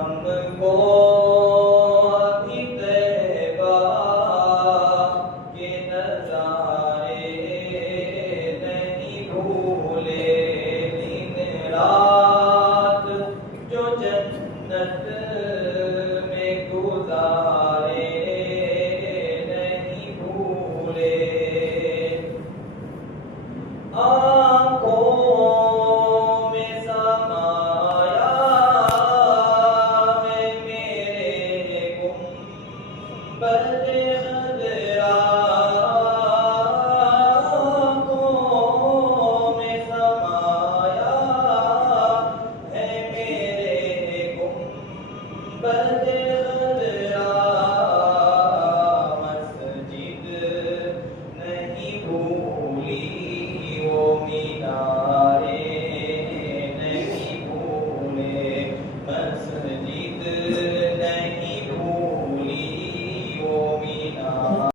हमको अभी तैबा के नजारे नहीं भूले। दिन रात जो जन्नत में गुजारे नहीं भूले। आँखों में समाया है मेरे गुंबद खज़रा। आँखों में समाया है मेरे गुंबद खज़रा। मस्जिद नहीं भूली वो मीनारे नहीं भूले। मस्जिद